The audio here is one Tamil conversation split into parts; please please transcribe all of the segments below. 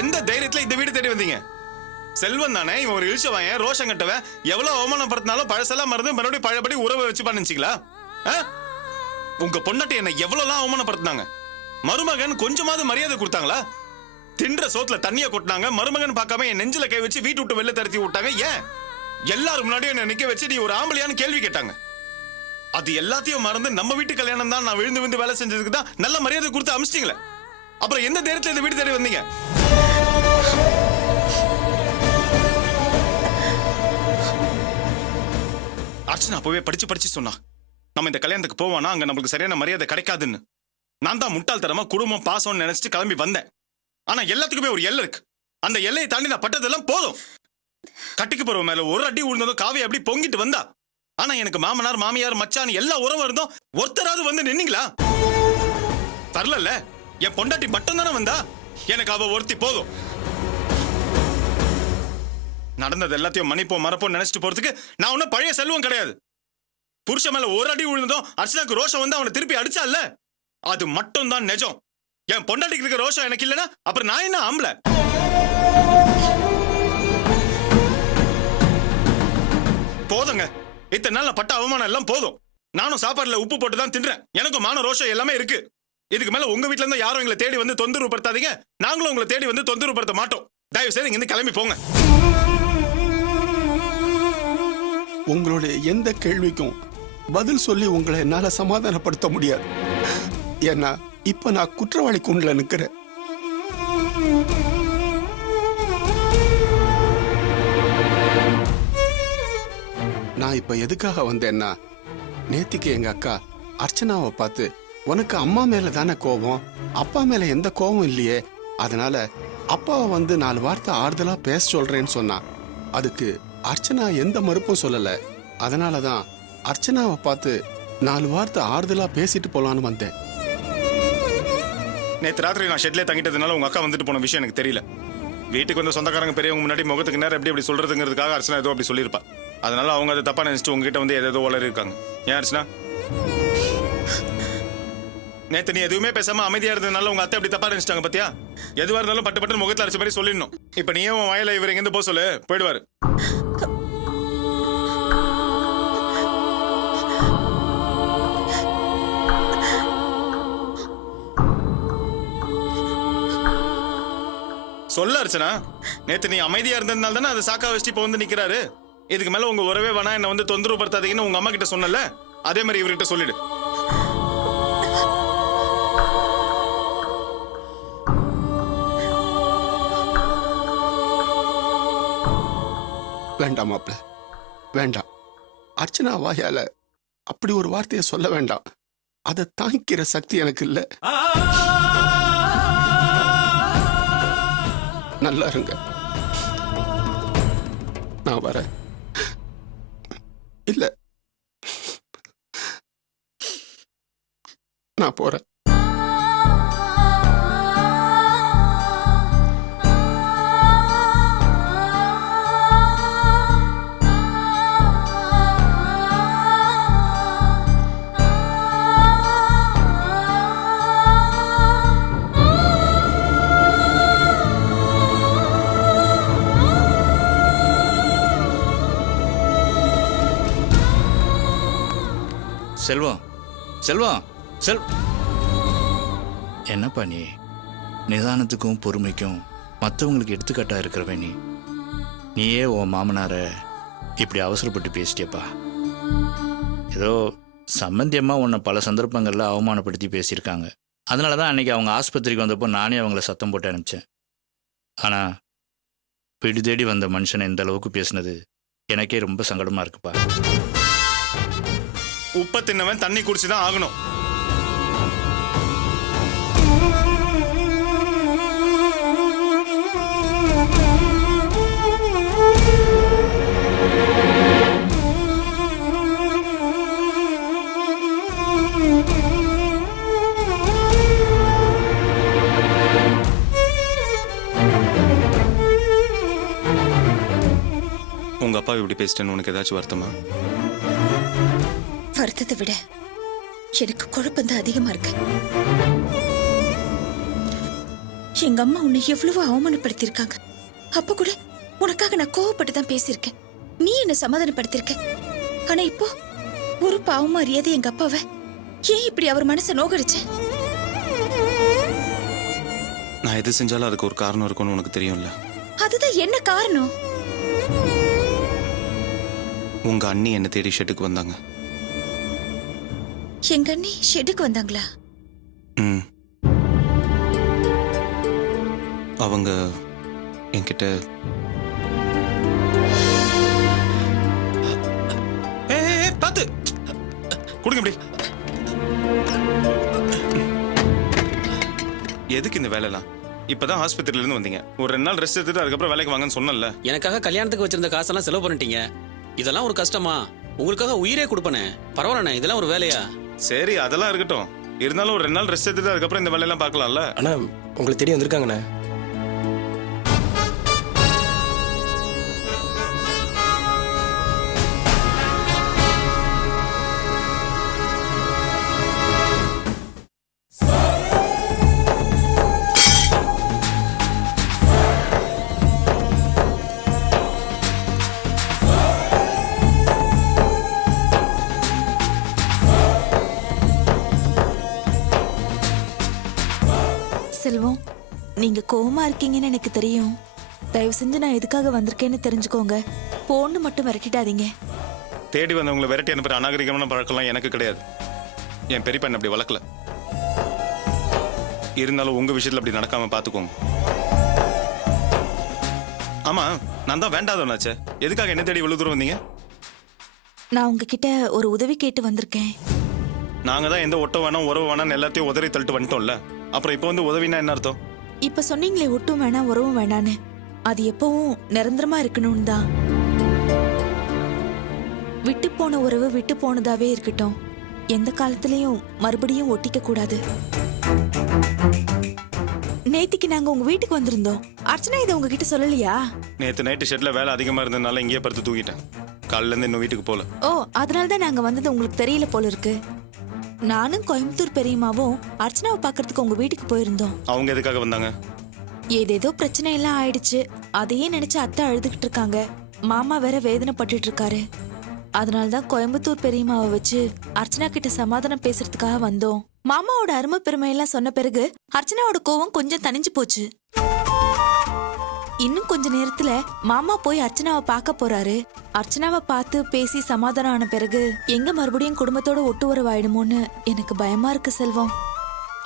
எந்த தைரியத்துல இந்த வீடு தேடி வந்தீங்க? செல்வம் தானே இவன், ஒரு இழிச்சவன், ரோஷம் கட்டவன், எவ்வளவு அவமானப்படுத்தினாலும் பழசெல்லாம் மறந்து மறுபடியும் பழையபடி உறவை வச்சு பண்ணிச்சிங்களா? உங்க பொண்டாட்டி என்ன எவ்வளவுலாம் அவமானப்படுத்தினாங்க? மருமகன் கொஞ்சமாவது மரியாதை கொடுத்தாங்களா? தின்ற சோத்துல தண்ணிய கொட்டினாங்க. மருமகன் பார்க்காம என் நெஞ்சில கை வச்சு வீட்டு விட்டு வெளில தரத்தி விட்டாங்க. ஏன் எல்லாரும் முன்னாடியும் என்ன நிக்க வச்சு நீ ஒரு ஆம்பளையான்னு கேள்வி கேட்டாங்க. அது எல்லாத்தையும் மறந்து நம்ம வீட்டு கல்யாணம் தான், நான் விழுந்து விழுந்து வேலை செஞ்சதுக்கு தான் நல்ல மரியாதை கொடுத்து அமிச்சிட்டீங்களே. அப்புறம் எந்த தைரியத்துல இந்த வீடு தேடி வந்தீங்க? அர்ச்சனா அப்பவே படிச்சு படிச்சு சொன்னா நம்ம இந்த கல்யாணத்துக்கு போவானா அங்க நம்மளுக்கு சரியான மரியாதை கிடைக்காதுன்னு. நான் தான் முட்டாள்தனமா குடும்பம் பாசம்னு நினைச்சிட்டு கிளம்பி வந்தேன். ஆனா எல்லாத்துக்குமே ஒரு எல்லை இருக்கு. அந்த எல்லையை தாண்டி நான் பட்டதெல்லாம் போதும். கட்டிக்கு போறவ மேல ஒரு அடி விழுந்ததும் காவி அப்படி பொங்கிட்டு வந்தா. ஆனா எனக்கு மாமனார் மாமியார் மச்சான் எல்லா உறவும் இருந்தோம். ஒருத்தராவது வந்து நின்னீங்களா? வரல. என் பொண்டாட்டி மட்டும் தானே வந்தா. எனக்கு அவ ஒருத்தி போதும். நடந்தது எல்லாத்தையும் மன்னிப்போம் மறப்போம் நினைச்சிட்டு போறதுக்கு நான் ஒன்னும் பழைய செல்வம் கிடையாது. புருஷ மேல ஒரு அடி விழுந்ததும் அர்ச்சனாக்கு ரோஷம் வந்து அவனை திருப்பி அடிச்சால, அது மட்டும் தான் நிஜம். என் பொண்டாட்டிக்கு இருக்க ரோஷம் எனக்கு இல்லைன்னா அப்புறம் நான் என்ன ஆம்பளை? போதுங்க, இத்தனை நாள் பட்ட அவமானம் எல்லாம் போதும். நானும் சாப்பாடுல உப்பு போட்டு தான் தின்றேன். எனக்கும் மான ரோஷம் எல்லாமே இருக்கு. இதுக்கு மேல உங்க வீட்டுல இருந்து யாரும் எங்களை தேடி வந்து தொந்தரவு படுத்தாதீங்க. நாங்களும் உங்களை தேடி வந்து தொந்தரவு படுத்த மாட்டோம். தயவு செய்து இங்க இருந்து கிளம்பி போங்க. உங்களுடைய எந்த கேள்விக்கும் பதில் சொல்லி உங்களை என்னால சமாதானப்படுத்த முடியாது. ஏன்னா இப்ப நான் குற்றவாளி கூண்டுல நிக்கிறேன். நான் இப்ப எதுக்காக வந்தேன்னா, நேத்திக்கு எங்க அக்கா அர்ச்சனாவை பார்த்து உனக்கு அம்மா மேல தானே கோபம், அப்பா மேல எந்த கோபம் இல்லையே, அதனால அப்பாவை வந்து 4 வார்த்தை ஆறுதலா பேச சொல்றேன்னு சொன்னா. அதுக்கு அர்ச்சனா எந்த மறுப்பும் சொல்லல. அதனாலதான் அர்ச்சனாவை பார்த்து 4 வார்த்தை ஆறுதலா பேசிட்டு போலான்னு வந்தேன். நேற்று ராத்திரி நான் ஷெட்லேயே தங்கிட்டதுனால உங்க அக்கா வந்துட்டு போன விஷயம் எனக்கு தெரியல. வீட்டுக்கு வந்து சொந்தக்காரங்க பெரியவங்க முன்னாடி முகத்துக்கு நேரம் எப்படி சொல்றதுங்கிறதுக்காக அர்ச்சனா ஏதோ அப்படி சொல்லியிருப்பா. அதனால அவங்க அதை தப்பா நினைச்சிட்டு உங்ககிட்ட வந்து ஏதோ வளரி இருக்காங்க. ஏன் அர்ச்சனா, நேத்து நீ எதுவுமே பேசாம அமைதியா இருந்ததுனால உங்க அத்தை அப்படி தப்பா நினைச்சிட்டாங்க பாத்தியா? எதுவா இருந்தாலும் பட்டு பட்டு முகத்துல அரைச்ச மாதிரி சொல்லிடணும். இப்ப நீயே உன் வாயில இவர் எங்க போக சொல்லு, போயிடுவாரு. சொல்ல அர்ச்சனா, நேத்து நீ அமைதியா இருந்ததுனால தானே அதை சாக்கா வச்சு இப்ப வந்து நிக்கிறாரு. இதுக்கு மேல உங்க உறவே வேணா என்ன வந்து தொந்தரவு படுத்தாதீங்கன்னு உங்க அம்மா கிட்ட சொன்னல, அதே மாதிரி இவர்கிட்ட சொல்லிடு. வேண்டாம் மாப்ள, வேண்டாம். அர்ச்சனா வாயால அப்படி ஒரு வார்த்தையை சொல்ல வேண்டாம். அதை தாங்கிக்கிற சக்தி எனக்கு இல்ல. நல்லா இருங்க, நான் வரேன். இல்ல, நான் போறேன். செல்வம், செல்வம், என்னப்பா நீ? நிதானத்துக்கும் பொறுமைக்கும் மற்றவங்களுக்கு எடுத்துக்காட்டா இருக்கிறவன் நீயே உன் மாமனாரை இப்படி அவசரப்பட்டு பேசிட்டியப்பா. ஏதோ சம்பந்தியமாக உன்னை பல சந்தர்ப்பங்களில் அவமானப்படுத்தி பேசியிருக்காங்க. அதனால தான் அன்றைக்கி அவங்க ஆஸ்பத்திரிக்கு வந்தப்போ நானே அவங்கள சத்தம் போட்டு அனுப்பிச்சேன். ஆனால் வீடு தேடி வந்த மனுஷனை இந்த அளவுக்கு பேசினது எனக்கே ரொம்ப சங்கடமாக இருக்குப்பா. உப்ப தின்னவன் தண்ணி குடிச்சுதான் ஆகணும். உங்க அப்பா இப்படி பேசிட்டேன்னு உனக்கு ஏதாச்சும் வருத்தமா? வருத்தத்தை விட எனக்கு குழப்பம் தான் அதிகமா இருக்கு. எங்க அம்மா உன்னை எவ்வளவு அவமானப்படுத்திருக்காங்க. அப்ப கூட உனக்காக நான் கோவப்பட்டு தான் பேசியிருக்கேன். நீ என்ன சமாதானப்படுத்திருக்க. ஆனா இப்போ ஒரு பாவமா அறியாத எங்க அப்பாவை ஏன் இப்படி அவர் மனசை நோகடிச்ச? நான் எது செஞ்சாலும் அதுக்கு ஒரு காரணம் இருக்கும்னு உனக்கு தெரியும்ல. அதுதான் என்ன காரணம்? உங்க அண்ணி என்ன தேடி ஷெட்டுக்கு வந்தாங்க. எங்க அண்ணி ஷெட்டுக்கு வந்தாங்களா? ம். அவங்க என்கிட்ட பார்த்து கொடுங்க இப்படி. எதுக்கு இந்த வேலைலாம்? இப்பதான் ஆஸ்பத்திரியில இருந்து வந்தீங்க. ஒரு 2 நாள் ரெஸ்ட் எடுத்துட்டு அதுக்கப்புறம் வேலைக்கு வாங்கன்னு சொன்னல. எனக்காக கல்யாணத்துக்கு வச்சிருந்த காசெல்லாம் செலவு பண்ணிட்டீங்க. இதெல்லாம் ஒரு கஷ்டமா? உங்களுக்காக உயிரே கொடுப்பனே. பரவாயில்லண்ணே, இதெல்லாம் ஒரு வேலையா? சரி, அதெல்லாம் இருக்கட்டும். இருந்தாலும் ஒரு 2 நாள் ரெஸ்ட் எடுத்துட்டு அதுக்கப்புறம் இந்த வேலையெல்லாம் பார்க்கலாம்ல. அண்ணா உங்களை தேடி வந்திருக்காங்கண்ணே. செல்வம், நீங்க கோவமா இருக்கீங்கன்னு எனக்கு தெரியும். தயவு செஞ்சு நான் எதுக்காக வந்திருக்கேன்னு தெரிஞ்சுக்கோங்க. போன்னு மட்டும் விரட்டிடாதீங்க. தேடி வந்தவங்களை விரட்டி அனுப்புற அநாகரிகமான பழக்கம்லாம் எனக்கு கிடையாது. என் பெரியப்பா என்ன அப்படி வளர்க்கல. இருந்தாலும் உங்க விஷயத்துல அப்படி நடக்காம பாத்துக்கோங்க. ஆமா, நான் தான் வேண்டாதவனாச்சே. எதுக்காக என்ன தேடி இவ்வளவு தூரம் வந்தீங்க? நான் உங்ககிட்ட ஒரு உதவி கேட்டு வந்திருக்கேன். நாங்க தான் எந்த ஒட்ட வேணாம் உறவு வேணாம்னு எல்லாத்தையும் உதறி தள்ளிட்டு வந்துட்டோம்ல. அப்புறம் இப்போ வந்து உதவினா என்ன அர்த்தம்? இப்ப சொன்னீங்களே ஒட்டும் வேணாம் உறவும் வேணான்னு, அது எப்பவும் நிரந்தரமா இருக்கணும்னு தான். விட்டு போன உறவு விட்டு போனதாவே இருக்கட்டும். எந்த காலத்திலயும் மறுபடியும் ஒட்டிக்க கூடாது. நேத்திக்கு நாங்க உங்க வீட்டுக்கு வந்திருந்தோம். அர்ச்சனா இதை உங்ககிட்ட சொல்லலையா? நேத்து நைட்டு ஷெட்ல வேலை அதிகமா இருந்ததுனால இங்கேயே படுத்து தூங்கிட்டேன். காலையில இருந்து இன்னும் வீட்டுக்கு போல. ஓ, அதனாலதான் நாங்க வந்தது உங்களுக்கு தெரியல போல இருக்கு. நானும் கோயம்புத்தூர் பெரியம்மாவும் அர்ச்சனாவை பாக்குறதுக்கு உங்க வீட்டுக்கு போயிருந்தோம். அவங்க எதுக்காக வந்தாங்க? ஏதேதோ பிரச்சனை எல்லாம் ஆயிடுச்சு. அதையே நினைச்சு அத்தை அழுதுகிட்டு இருக்காங்க. மாமா வேற வேதனைப்பட்டுட்டு இருக்காரு. அதனாலதான் கோயம்புத்தூர் பெரியம்மாவை வச்சு அர்ச்சனா கிட்ட சமாதானம் பேசுறதுக்காக வந்தோம். மாமாவோட அருமை பெருமையெல்லாம் சொன்ன பிறகு அர்ச்சனாவோட கோவம் கொஞ்சம் தணிஞ்சு போச்சு. இன்னும் கொஞ்ச நேரத்துல மாமா போய் அர்ச்சனாவை பார்க்க போறாரு. அர்ச்சனாவை பார்த்து பேசி சமாதானம் ஆன பிறகு எங்க மறுபடியும் குடும்பத்தோட ஒட்டு உறவாயிடுமோன்னு எனக்கு பயமா இருக்கு செல்வம்.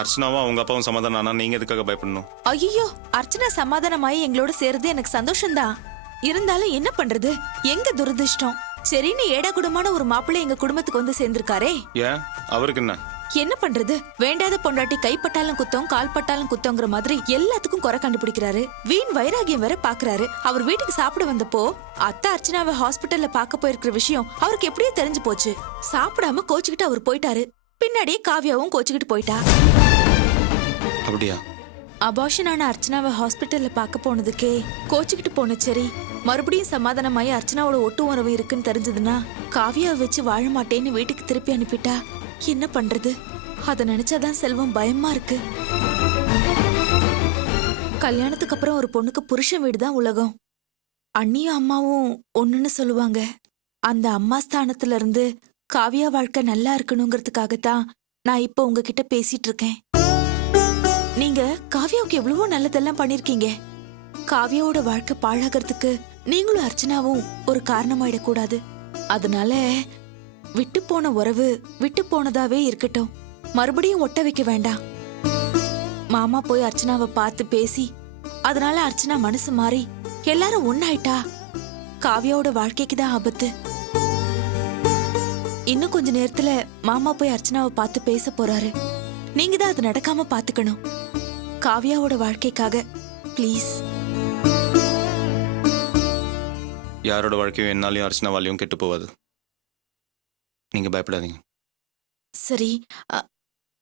அர்ச்சனாவும் அவங்க அப்பாவும் சமாதானம் ஆனா நீங்க எதுக்காக பயப்படணும்? ஐயோ, அர்ச்சனா சமாதானமாயி எங்களோட சேர்றது எனக்கு சந்தோஷம்தான். இருந்தாலும் என்ன பண்றது, எங்க துரதிர்ஷ்டம். சரின்னு ஏடா குடமான ஒரு மாப்பிள்ளை எங்க குடும்பத்துக்கு வந்து சேர்ந்திருக்காரே. ஏன் அவருக்கு என்ன? என்ன பண்றது, வேண்டாத பொண்டாட்டி கைப்பட்டாலும் குத்தம் கால் பட்டாலும் குத்தங்கிற மாதிரி எல்லாத்துக்கும் குறை கண்டுபிடிக்கிறாரு. வீண் வைராகியம் வேற பாக்குறாரு. அவர் வீட்டுக்கு சாப்பிட வந்தப்போ அத்தை அர்ச்சனாவை ஹாஸ்பிட்டல்ல பாக்க போயிருக்கிற விஷயம் அவருக்கு எப்படியே தெரிஞ்சு போச்சு. சாப்பிடாம கோச்சுக்கிட்டு அவர் போயிட்டாரு. பின்னாடியே காவ்யாவும் கோச்சுக்கிட்டு போயிட்டா. அப்படியா? அபார்ஷனான அர்ச்சனாவை ஹாஸ்பிட்டல்ல பார்க்க போனதுக்கே கோச்சுக்கிட்டு போன. சரி, மறுபடியும் சமாதானமாயி அர்ச்சனாவோட ஒட்டு உறவு இருக்குன்னு தெரிஞ்சதுன்னா காவியாவை வச்சு வாழ மாட்டேன்னு வீட்டுக்கு திருப்பி அனுப்பிட்டா என்ன பண்றது? அத நினைச்சாதான் செல்வம் பயமா இருக்கு. கல்யாணத்துக்கு அப்புறம் ஒரு பொண்ணுக்கு புருஷன் வீடுதான் உலகம். அண்ணியும் அம்மாவும் ஒண்ணுன்னு சொல்லுவாங்க. அந்த அம்மா ஸ்தானத்துல இருந்து காவியா வாழ்க்கை நல்லா இருக்கணுங்கிறதுக்காகத்தான் நான் இப்ப உங்ககிட்ட பேசிட்டு இருக்கேன். நீங்க காவியாவுக்கு எவ்வளவோ நல்லதெல்லாம் பண்ணிருக்கீங்க. காவியாவோட வாழ்க்கை பாழாகிறதுக்கு நீங்களும் அர்ச்சனாவும் ஒரு காரணமாயிடக்கூடாது. அதனால விட்டு போன உறவு விட்டு போனதாவே இருக்கட்டும். மறுபடியும் ஒட்ட வைக்க வேண்டாம். மாமா போய் அர்ச்சனாவை பார்த்து பேசி அதனால அர்ச்சனா மனசு மாறி எல்லாரும் ஒன்னாயிட்டா காவியாவோட வாழ்க்கைக்கு தான் ஆபத்து. இன்னும் கொஞ்ச நேரத்துல மாமா போய் அர்ச்சனாவை பார்த்து பேச போறாரு. நீங்க தான் அது நடக்காம பாத்துக்கணும். காவியாவோட வாழ்க்கைக்காக ப்ளீஸ். யாரோட வாழ்க்கையும் என்னாலையும் அர்ச்சனாவாலையும் கெட்டு போவாது. நீங்க பயப்படாதீங்க. சரி,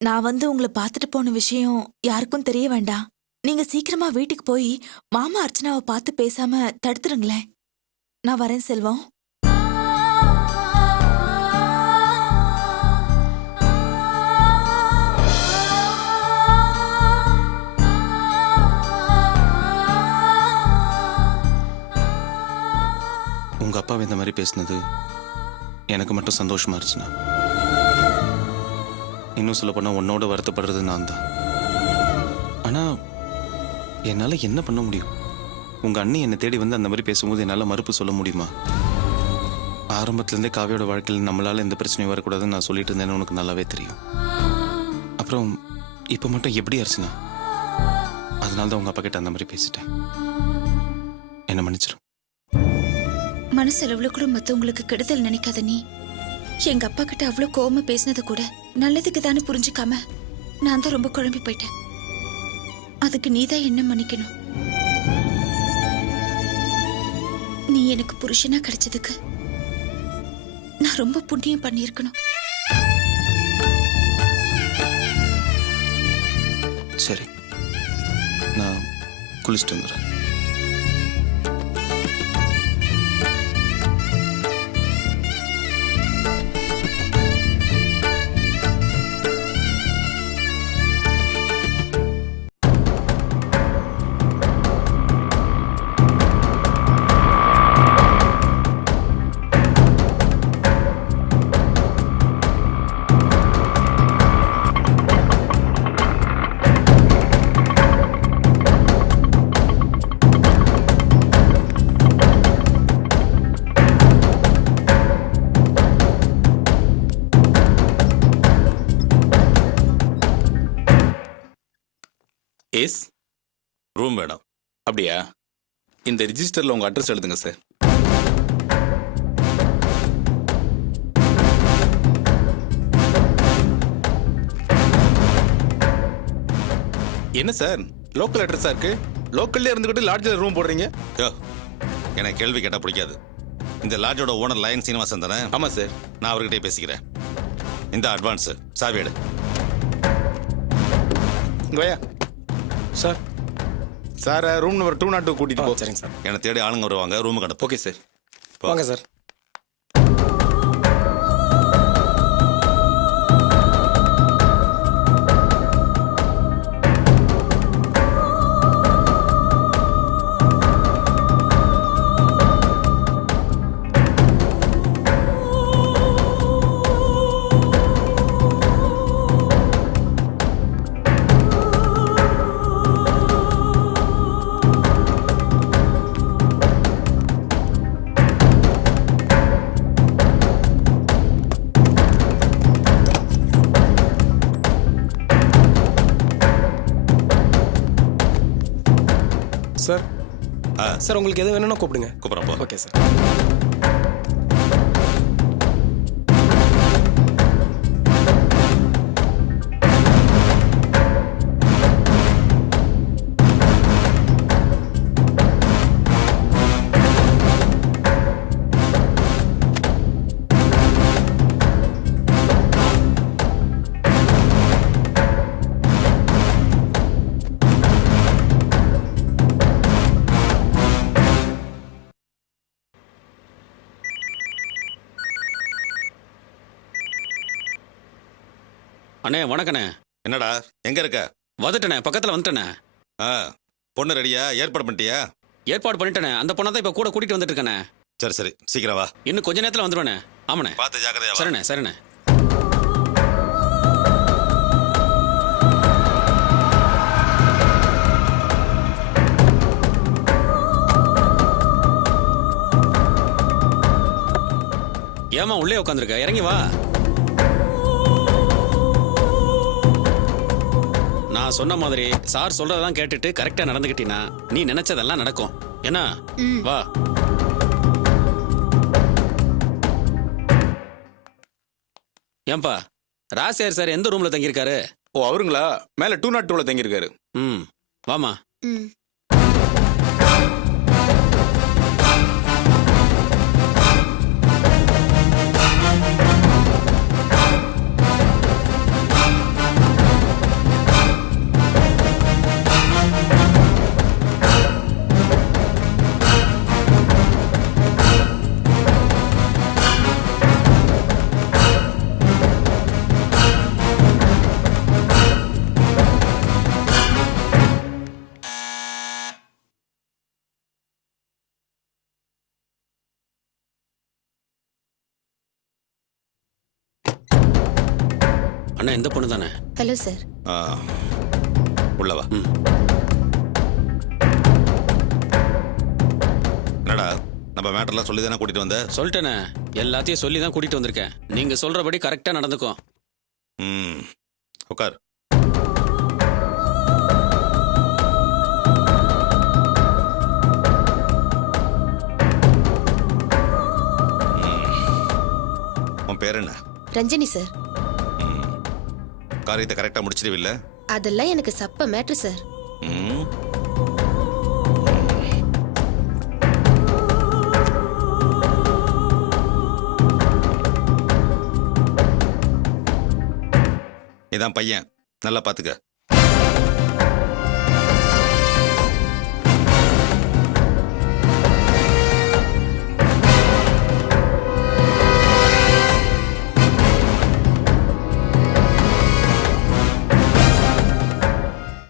நான் வந்து உங்களை பார்த்துட்டு போன விஷயம் யாருக்கும் தெரிய வேண்டாம். நீங்க சீக்கிரமா வீட்டுக்கு போய் மாமா அர்ச்சனாவை பார்த்து பேசாம தடுத்துருங்களேன். நான் வரேன் செல்வம். காவி இந்த மாதிரி பேசுனது எனக்கு மட்டும் சந்தோஷமா இருந்துச்சுன்னா, இன்னும் சொல்ல போனா உன்னோட வருத்தப்படுறது நான் தான். ஆனா என்னால என்ன பண்ண முடியும்? உங்க அண்ணி என்னை தேடி வந்து அந்த மாதிரி பேசும்போது என்னால மறுப்பு சொல்ல முடியுமா? ஆரம்பத்துல இருந்தே காவியோட வாழ்க்கையில் நம்மளால எந்த பிரச்சனையும் வரக்கூடாதுன்னு நான் சொல்லிட்டு இருந்தேன்னு உனக்கு நல்லாவே தெரியும். அப்புறம் இப்ப மட்டும் எப்படி அர்ச்சனா? அதனால தான் உங்க அப்பா கிட்ட அந்த மாதிரி பேசிட்டேன். என்ன மன்னிச்சிரும். மனசளவுல கூட மத்தவங்களுக்கு கெடுதல் நினைக்காத நீ எங்க அப்பா கிட்ட அவ்வளவு கோவமா பேசினதை கூட நல்லதுக்கு தானே புரிஞ்சுக்காம நான் தான் ரொம்ப குழம்பி போயிட்டேன். அதுக்கு நீதான் என்ன மன்னிக்கணும். நீ எனக்கு புருஷனா கிடைச்சதுக்கு நான் ரொம்ப புண்ணியம் பண்ணியிருக்கணும். சரி, நான் குளிச்சுட்டு வந்துடுறேன். எஸ் ரூம் வேணும். அப்படியா? இந்த ரிஜிஸ்டரில் உங்கள் அட்ரஸ் எழுதுங்க சார். என்ன சார் லோக்கல் அட்ரஸாக இருக்கு? லோக்கல்லே இருந்துக்கிட்டு லாட்ஜில் ரூம் போடுறீங்க? எனக்கு கேள்வி கேட்டால் பிடிக்காது. இந்த லாட்ஜோட ஓனர் லயன் சீனிவாசன் தானே? ஆமாம் சார். நான் அவர்கிட்டே பேசிக்கிறேன். இந்த அட்வான்ஸ் சாவி எடு. இங்கே வாயா சார். சார் ரூம் நம்பர் 202 கூட்டிட்டு போ. சரிங்க சார். என்னை தேடி ஆளுங்க வருவாங்க, ரூமுக்கு அனுப்பு. Okay sir. வாங்க சார். சார் சார் உங்களுக்கு எது வேணும்னா கூப்பிடுங்க. கூப்பிட்றேன் போ. Okay sir. அண்ணே வணக்கண்ணே. என்னடா எங்க இருக்க? வந்துட்டேனே, பக்கத்தில் வந்துட்டேனே. ஆ, பொண்ணு ரெடியா? ஏற்பாடு பண்ணிட்டியா? ஏற்பாடு பண்ணிட்டேனே. அந்த பொண்ணை தான் இப்போ கூட கூட்டிகிட்டு வந்துட்டு இருக்கேனே. சரி சரி, சீக்கிரம் வா. இன்னும் கொஞ்ச நேரத்தில் வந்துடுவேண்ணே. ஆமாண்ணே. பார்த்து ஜாக்கிரதையா வா. சரிண்ணே சரிண்ணே. ஏமா உள்ளே உட்காந்துருக்க? இறங்கி வா. நான் சொன்ன மாதிரி சார் சொல்றதெல்லாம் கேட்டுட்டு கரெக்டா நடந்துக்கிட்டீன்னா நீ நினைச்சதெல்லாம் நடக்கும். என்ன? வா. ஏன்பா ராசியார் சார் எந்த ரூம்ல தங்கியிருக்காரு? ஓ அவருங்களா? மேலே 202ல தங்கியிருக்காரு. ம், வாமா. அண்ணா இந்த பொண்ணு தானே? Hello sir. ஆ, உள்ள வா. என்னடா நம்ம மேட்டர்லாம் சொல்லி தானே கூட்டிட்டு வந்த? சொல்லிட்டேனே, எல்லாத்தையும் சொல்லி தான் கூட்டிட்டு வந்திருக்கேன். நீங்க சொல்றபடி கரெக்டா நடந்துக்கும். ம், உட்கார். உன் பேர் என்ன? ரஞ்சனி சார். காரியத்தை கரெக்டாக முடிச்சிடுவில்ல? அதெல்லாம் எனக்கு சப்ப மேட்ரு சார். ம். இதான் பையன், நல்லா பார்த்துக்க.